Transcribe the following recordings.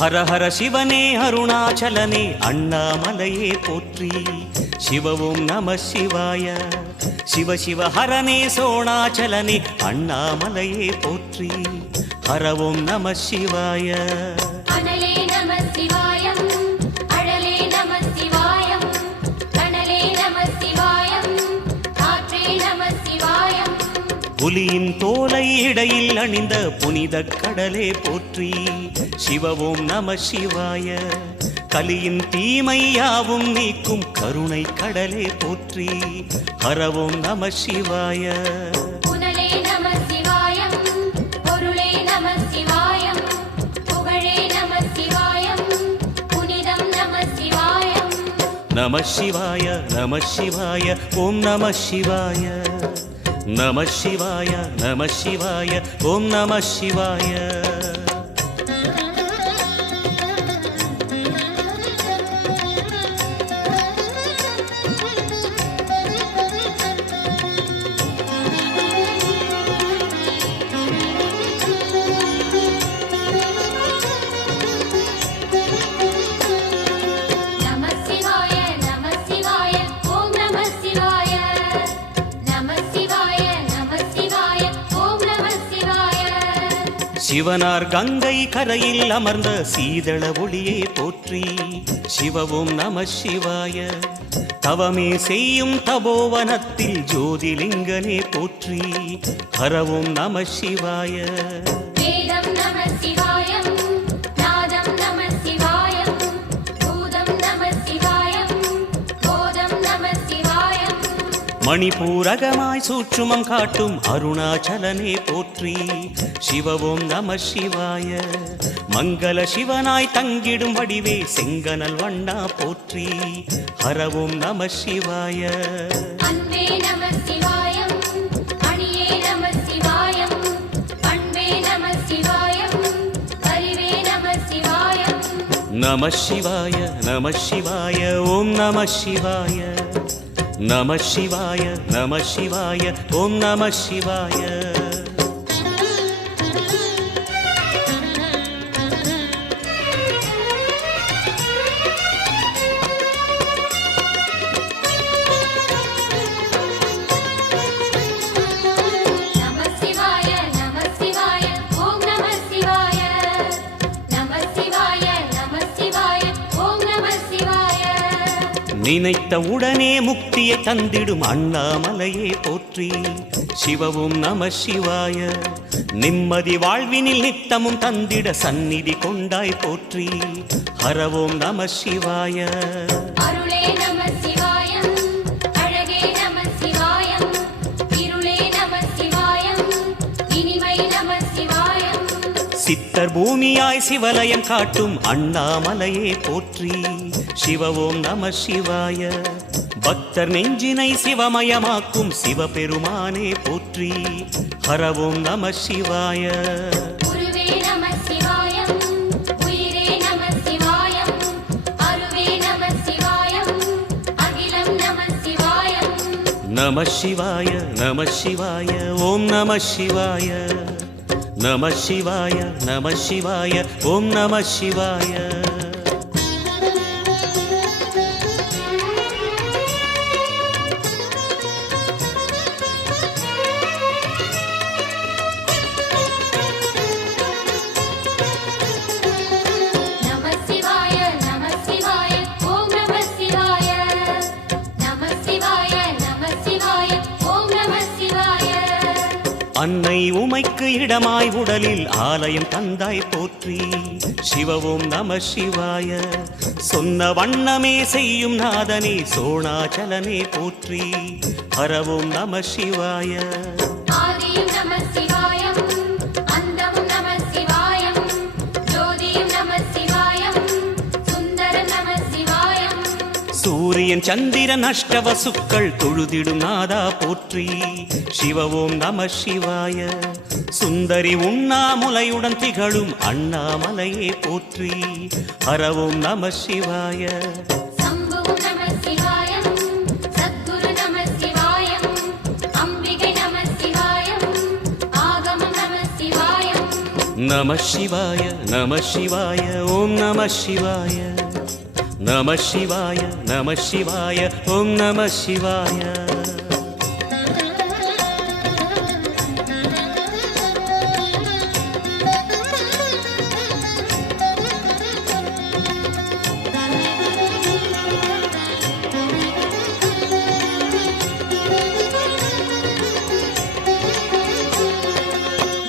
ஹர ஹர சிவனே அருணாச்சலனே அண்ணாமலையே போற்றி. சிவ ஓம் நம சிவாய. சிவ சிவ ஹரனே சோணாச்சலனே அண்ணாமலையே போற்றி. ஹர ஓம் நம சிவாய. அனலே நம சிவாயம், அழலே நம சிவாயம், கனலே நம சிவாயம், காற்றே நம சிவாயம். புலியின் தோலை இடையில் அணிந்த புனித கடலே போற்றி. சிவ ஓம் நம சிவாய. கலியின் தீமை யாவும் நீக்கும் கருணை கடலே போற்றி. ஹர ஓம் நம சிவாய. புனலே நம சிவாயம், பொருளே நம சிவாயம், புகழே நம சிவாயம், புனிதம் நம சிவாயம். நம சிவாய நம சிவாய ஓம் நம சிவாய. நம சிவாய நம சிவாய ஓம் நம சிவாய. சிவனார் கங்கை கரையில் அமர்ந்த சீதள ஒளியே போற்றி. சிவ ஓம் நம சிவாய. தவமே செய்யும் தபோவனத்தில் ஜோதிலிங்கனே போற்றி. ஹர ஓம் நம சிவாய. வேதம் நம சிவாயம், நாதம் நம சிவாயம், பூதம் நம சிவாயம், போதம் நம சிவாயம். மணிபூரகமாய் சூட்சுமம் காட்டும் அருணாச்சலனே போற்றி. சிவ ஓம் நம சிவாய. மங்கள சிவனாய் தங்கிடும் வடிவே செங்கனல் வண்ணா போற்றி. ஹர ஓம் நம சிவாய. அன்பே நம சிவாயம், அணியே நம சிவாயம், பண்பே நம சிவாயம், அறிவே நம சிவாயம். நம சிவாய நம சிவாய ஓம் நம சிவாய. நம சிவாய நம சிவாய ஓம் நம சிவாய. நினைத்த உடனே முக்தியை தந்திடும் அண்ணாமலையே போற்றி. சிவ ஓம் நம சிவாய. நிம்மதி வாழ்வினில் நித்தமும் தந்திட சந்நிதி கொண்டாய் போற்றி. ஹர ஓம் நம சிவாய. அருளே நம சிவாயம், அழகே நம சிவாயம், இருளே நம சிவாயம், இனிமை நம சிவாயம். சித்தர் பூமியாய் சிவலயம் காட்டும் அண்ணாமலையே போற்றி. சிவ ஓம் நம சிவாய. பக்தர் நெஞ்சினை சிவமயமாக்கும் சிவபெருமானே போற்றி. ஹர ஓம் நம சிவாய. குருவே நம சிவாயம், உயிரே நம சிவாயம், அருவே நம சிவாயம், அகிலம் நம சிவாயம். நம சிவாய நம சிவாய ஓம் நம சிவாய. நம சிவாய நம சிவாய ஓம் நம சிவாய. அன்னை உமைக்கு இடமாய் உடலில் ஆலயம் தந்தாய் போற்றி. சிவ ஓம் நம சிவாய. சொன்ன வண்ணமே செய்யும் நாதனே சோணாச்சலனே போற்றி. ஹர ஓம் நம சிவாய. ஆதியும் நம சிவாயம், அந்தமும் நம சிவாயம், ஜோதியும் நம சிவாயம், சுந்தரம் நம சிவாயம். சூரியன் சந்திரன் அஷ்டவசுக்கள் தொழுதிடும் நாதா போற்றி. சிவ ஓம் நம சிவாய. சுந்தரி உண்ணாமுலையுடன் திகழும் அண்ணாமலையே போற்றி. ஹர ஓம் நம சிவாய. சம்புவும் நம சிவாயம், சத்குரு நம சிவாயம், அம்பிகை நம சிவாயம், ஆகமம் நம சிவாயம். நம சிவாய நம சிவாய ஓம் நம சிவாய நம சிவாய நம சிவாய ஓம் நம சிவாய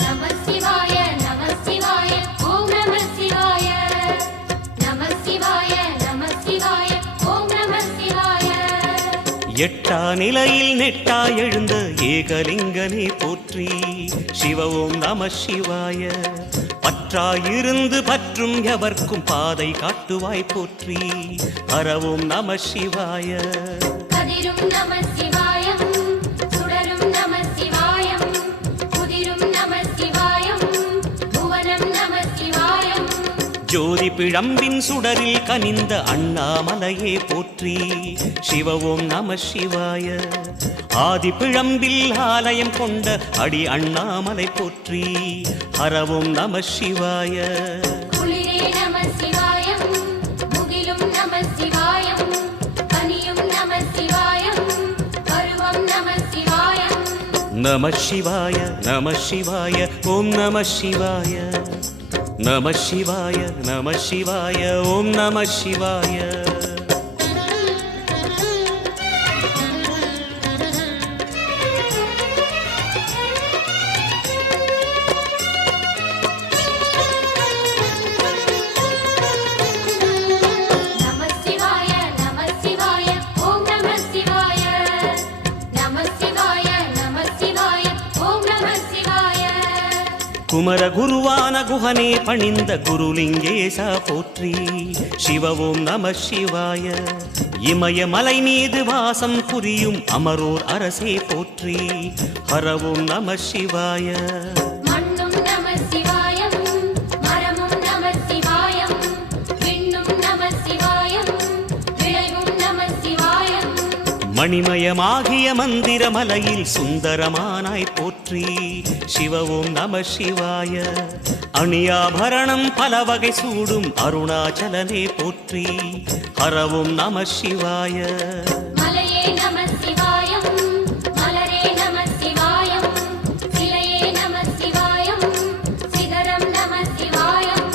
நம சிவாய நம சிவாய ஓம் நம சிவாய நம சிவாய நம சிவாய ஓம் நம சிவாய எட்டா நிலையில் நெட்டா எழுந்த ஏகலிங்கனே போற்றி சிவ ஓம் நம சிவாய பற்றாயிருந்து பற்றும் எவர்க்கும் பாதை காட்டுவாய் போற்றி ஹர ஓம் நம சிவாய கதிரும் நம சிவாயம் சுடரும் நம சிவாயம் குதிரும் நம சிவாயம் புவனம் நம சிவாயம் ஜோதி பிழம்பின் சுடரில் கனிந்த அண்ணாமலையே போற்றி சிவ ஓம் நம சிவாய ஆதி பிழம்பில் ஆலயம் கொண்ட அடி அண்ணாமலை போற்றி ஹர ஓம் நம சிவாய குளிரே நம சிவாயம் முகிலும் நம சிவாயம் கனியும் நம சிவாயம் பருவம் நம சிவாயம் நம சிவாய நம சிவாய ஓம் நம சிவாய நம சிவாய நம சிவாய ஓம் நம சிவாய நம சிவாய நம சிவாய ஓம் நம சிவாய நம சிவாய நம சிவாய ஓம் நம சிவாய குமர குருவான குஹனே பணிந்த குருலிங்கேசா போற்றி சிவ ஓம் நம சிவாய இமயமலை மீது வாசம் புரியும் அமரோர் அரசே போற்றி ஹர ஓம் நம சிவாய மண்ணும் நம சிவாயம் மரமும் நம சிவாயம் விண்ணும் நம சிவாயம் விளைவும் நம சிவாயம் மணிமயமாகிய மந்திர மலையில் சுந்தரமானாய் போற்றி சிவ ஓம் நம சிவாய அணியாபரணம் பல வகை சூடும் அருணாச்சலனே போற்றி ஹர ஓம் நம சிவாய மலையே நம சிவாயம் மலரே நம சிவாயம் சிலையே நம சிவாயம் சிகரம் நம சிவாயம்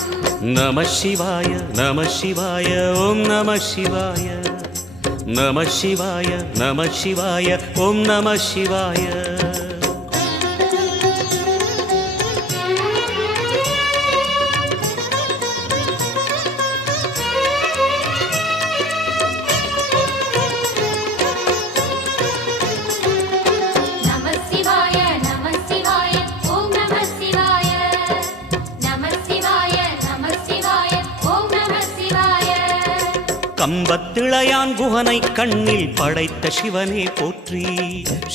நம சிவாய நம சிவாய ஓம் நம சிவாய நம சிவாய நம சிவாய ஓம் நம சிவாய நம சிவாய நம சிவாய ஓம் நம சிவாய நம சிவாய நம சிவாய ஓம் நம சிவாய கம்பத்திளையான் குஹனை கண்ணில் படைத்த சிவனே போற்றி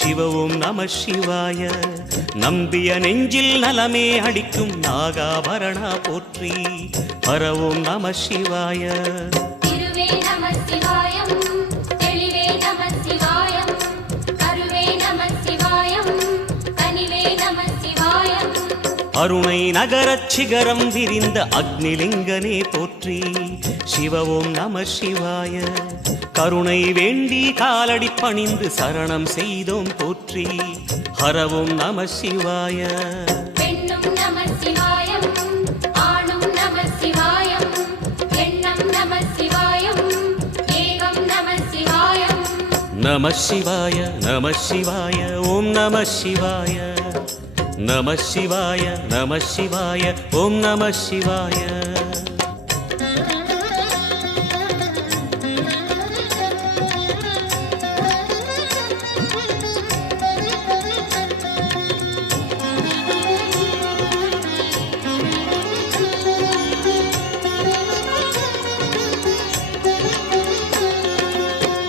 சிவ ஓம் நம சிவாய நம்பிய நெஞ்சில் நலமே அடிக்கும் நாகாபரணா போற்றி ஹர ஓம் நம சிவாய திருவே நம சிவாயம் தெளிவே நம சிவாயம் கருவே நம சிவாயம் கனிவே நம சிவாயம் அருணை நகரச் சிகரம் விரிந்த அக்னிலிங்கனே போற்றி சிவ ஓம் நம சிவாய கருணை வேண்டி காலடி பணிந்து சரணம் செய்தோம் போற்றி ஹர ஓம் நம சிவாய பெண்ணும் நம சிவாயம் ஆணும் நம சிவாயம் எண்ணம் நம சிவாயம் ஏகம் நம சிவாயம் நம சிவாய நம சிவாய ஓம் நம சிவாய நம சிவாய நம சிவாய ஓம் நம சிவாய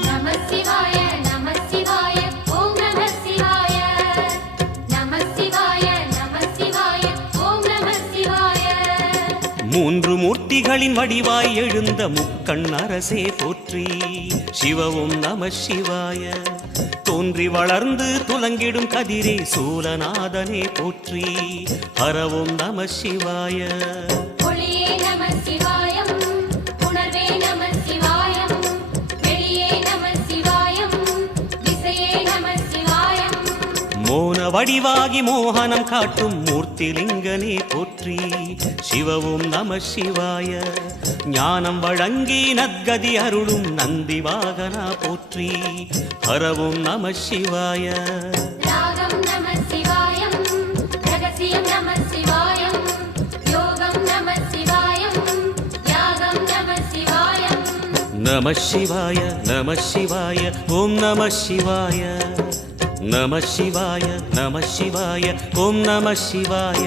நம சிவாய நம சிவாய ஓம் நம சிவாய நம சிவாய நம சிவாய ஓம் நம சிவாய மூன்று மூர்த்திகளின் வடிவாய் எழுந்த முக்கண் அரசே போற்றி. சிவவும் நம சிவாய. தோன்றி வளர்ந்து துலங்கிடும் கதிரே சூலநாதனே போற்றி. ஹரவும் நம சிவாய. ஒளியே நம சிவாயம், உணர்வே நம சிவாயம், வெளியே நம சிவாயம், திசையே நம சிவாயம். மோன வடிவாகி மோகனம் காட்டும் மூர்த்திலிங்கனே போற்றி. சிவவும் நம சிவாய. ஞானம் வழங்கி நற்கதி அருளும் நந்தி வாகனா போற்றி. ஹரவும் நம சிவாய. ராகம் நம சிவாயம், ரகசியம் நம சிவாயம், யோகம் நம சிவாயம், யாகம் நம சிவாயம். நம சிவாய நம சிவாய ஓம் நம சிவாய. நம சிவாய நம சிவாய ஓம் நம சிவாய.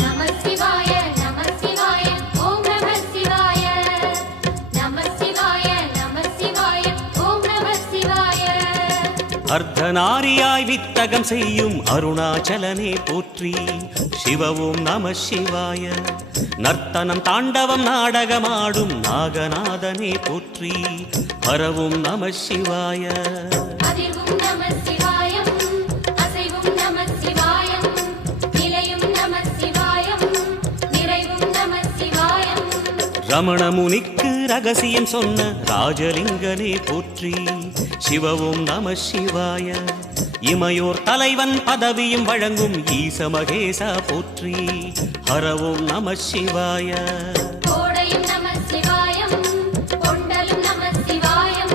நம சிவாய நம சிவாய ஓம் நம சிவாய. நம சிவாய நம சிவாய ஓம் நம சிவாய. அர்த்தநாரியாய் வித்தகம் செய்யும் அருணாச்சலனே போற்றி. சிவவும் நம சிவாய. நர்த்தனம் தாண்டவம் நாடகமாடும் நாகநாதனே போற்றி. ஹரவும் நம சிவாய. அதிர்வும் நம சிவாயம், அசைவும் நம சிவாயம், நிலையும் நம சிவாயம், நிறைவும் நம சிவாயம். ரமண முனிக்கு ரகசியம் சொன்ன ராஜலிங்கனே போற்றி. சிவவும் நம சிவாய. இமையோர் தலைவன் பதவியும் வழங்கும் ஈச மகேசா போற்றி. ஹரவும் நம சிவாய. கோடையும் நம சிவாயம், கொண்டலும் நம சிவாயம்,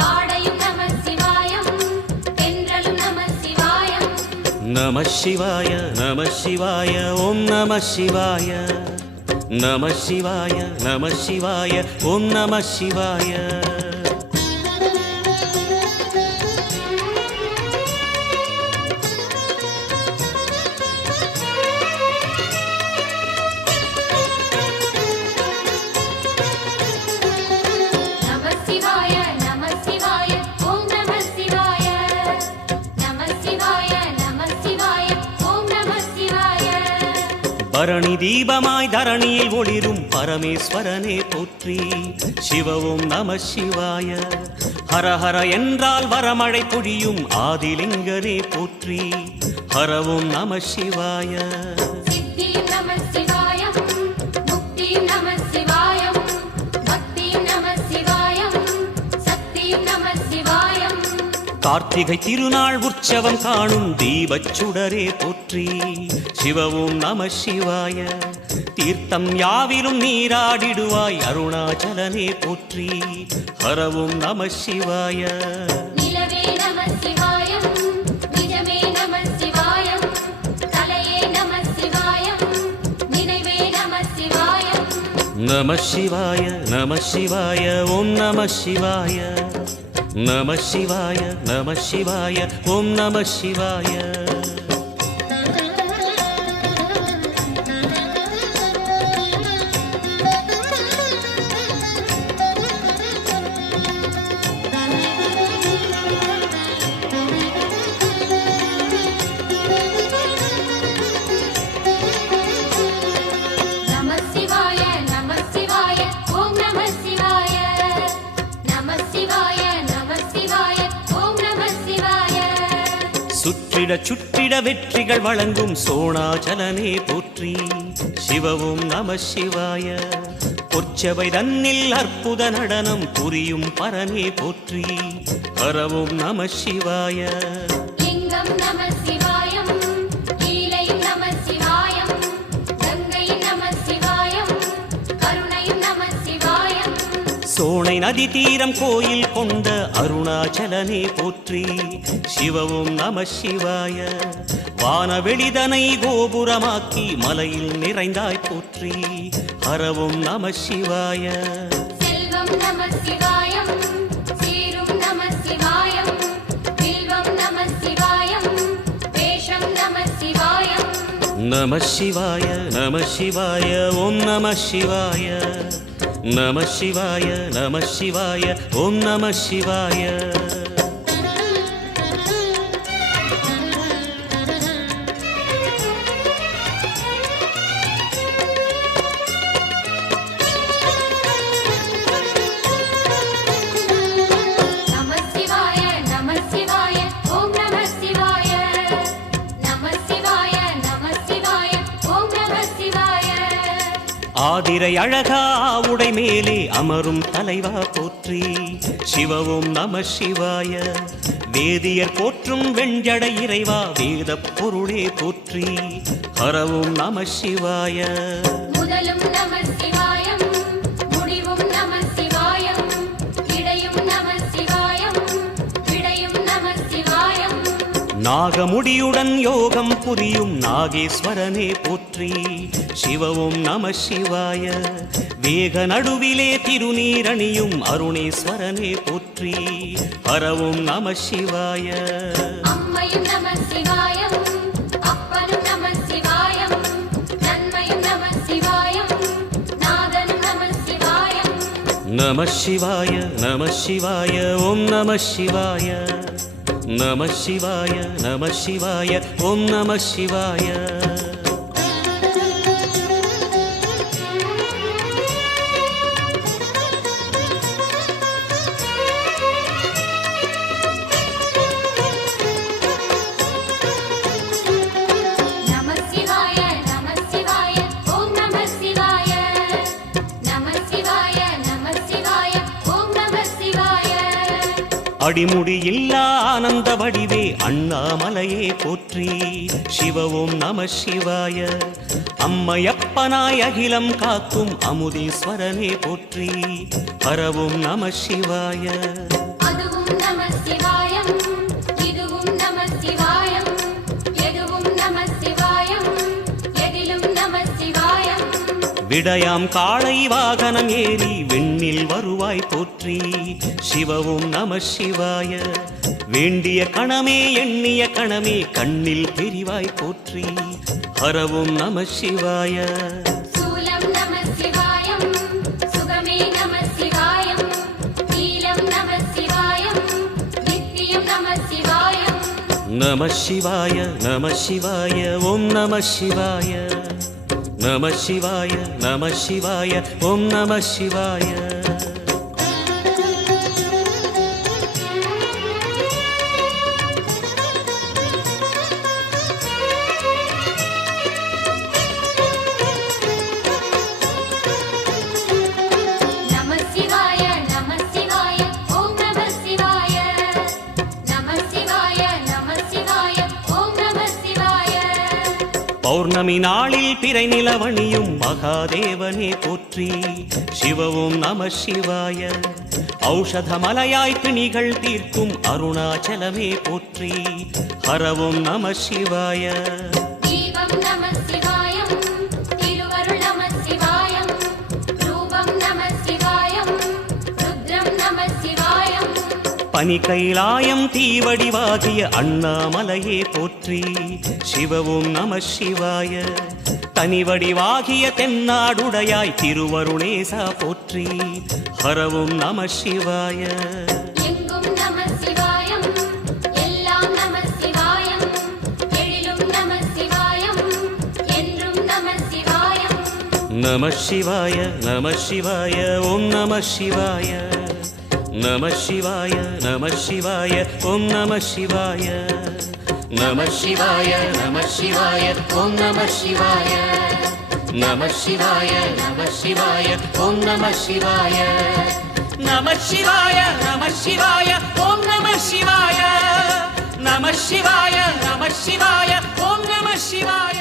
வாடையும் நம சிவாயம், தென்றலும் நம சிவாயம். நம சிவாய நம சிவாய ஓம் நம சிவாய. நம சிவாய நம சிவாய ஓம் நம சிவாய. நம சிவாய நம சிவாய ஓம் நம சிவாய. நம சிவாய நம சிவாய ஓம் நம சிவாய. பரணி தீபமாய் தரணியில் ஒளிரும் பரமேஸ்வரனே போற்றி. சிவவும் நம சிவாய. ஹரஹர என்றால் வரமழை பொழியும் ஆதிலிங்கனே போற்றி. ஹரவும் நம சிவாய. சித்தியும் நம சிவாயம், முக்தியும் நம சிவாயம், பக்தியும் நம சிவாயம், சக்தியும் நம சிவாயம். கார்த்திகை திருநாள் உற்சவம் காணும் தீபச் சுடரே போற்றி. சிவவும் நம சிவாய. தீர்த்தம் யாவிலும் நீராடிடுவாய் அருணாச்சலனே போற்றி. ஹரவும் நம சிவாய. நிலவே நம சிவாயம், நிஜமே நம சிவாயம், கலையே நம சிவாயம், நினைவே நம சிவாயம். நம சிவாய நம சிவாய ஓம் நம சிவாய. நம சிவாய நம சிவாய ஓம் நம சிவாய. நம சிவாய நம சிவாய ஓம் நம சிவாய. நம சிவாய நம சிவாய ஓம் நம சிவாய. சுற்றிட சுற்றிட வெற்றிகள் வழங்கும் சோணாச்சலனே போற்றி. சிவவும் நம சிவாய. பொற்சபை தன்னில் அற்புத நடனம் புரியும் பரனே போற்றி. ஹரவும் நம சிவாய. லிங்கம் நம சிவாயம், லீலையும் நம சிவாயம், கங்கையும் நம சிவாயம், கருணையும் நம சிவாயம். சோனை நதி தீரம் கோயில் கொண்ட அருணாச்சலனே போற்றி. சிவவும் நம சிவாய. வானவெளிதனை கோபுரமாக்கி மலையில் நிறைந்தாய் போற்றி. ஹரவும் நம சிவாய. செல்வம் நம சிவாயம், சீரும் நம சிவாயம், வில்வம் நம சிவாயம், வேஷம் நம சிவாயம். நம சிவாய நம சிவாய ஓம் நம சிவாய நம சிவாய நம சிவாய ஓம் நம சிவாய ஆதிரை அழகா உடை மேலே அமரும் தலைவா போற்றி சிவவும் நம சிவாய வேதியர் போற்றும் வெண்ஜடை இறைவா வேத பொருளே போற்றி ஹரவும் நம சிவாய முதலும் நம சிவாயம் முடிவும் நம சிவாயம் இடையும் நம சிவாயம் விடையும் நம சிவாயம் நாகமுடியுடன் யோகம் புரியும் நாகேஸ்வரனே போற்றி சிவவும் நம சிவாய வேக நடுவிலே திருநீரணியும் அருணேஸ்வரனே போற்றி ஹரவும் நம சிவாய அம்மையும் நம சிவாயம் அப்பனும் நம சிவாயம் நன்மையும் நம சிவாயம் நாதனும் நம சிவாயம் நம சிவாய நம சிவாய ஓம் நம சிவாய நம சிவாய நம சிவாய ஓம் நம சிவாய அடிமுடி இல்லா ஆனந்த வடிவே அண்ணாமலையே போற்றி சிவவும் நம சிவாய அம்மையப்பனாய் அகிலம் காக்கும் அமுதீஸ்வரனே போற்றி ஹரவும் நம சிவாய அதுவும் நம சிவாயம் இதுவும் நம சிவாயம் எதுவும் நம சிவாயம் எதிலும் நம சிவாயம் விடயாம் காளை வாகனம் ஏறி விண்ணில் வருவாய் போற்றி சிவவும் நம சிவாய வேண்டிய கணமே எண்ணிய கணமே கண்ணில் தெரிவாய் போற்றி ஹரவும் நம சிவாய சூலம் நம சிவாயம் சுகமே நம சிவாயம் நீலம் நம சிவாயம் நித்தியம் நம சிவாயம் நம சிவாய நம சிவாய ஓம் நம சிவாய நம சிவாய நம சிவாய ஓம் நம சிவாய பௌர்ணமி நாளில் பிறை நிலவணியும் மகாதேவனே போற்றி சிவவும் நம சிவாய ஔஷதமலையாய் பிணிகள் தீர்க்கும் அருணாச்சலமே போற்றி ஹரவும் நம சிவாய தீபம் நம சிவாயம் திருவருள் நம சிவாயம் ரூபம் நம சிவாயம் ருத்ரம் நம சிவாயம் பனி கைலாயம் தீவடிவாகிய அண்ணாமலையே போற்றி சிவவும் நம சிவாய தனிவடிவாகிய தென்னாடுடையாய் திருவருணேசா போற்றி ஹரவும் நம சிவாய எங்கும் நம சிவாயம் எல்லாம் நம சிவாயம் எழிலும் நம சிவாயம் என்றும் நம சிவாயம் நம சிவாய நம சிவாய ஓம் நம சிவாய நம சிவாய நம சிவாய ஓம் நம சிவாய நம சிவாய நம சிவாய ஓம் நம சிவாய நம சிவாய நம சிவாய ஓம் நம சிவாய நம சிவாய நம சிவாய ஓம் நம சிவாய நம சிவாய நம சிவாய ஓம் நம சிவாய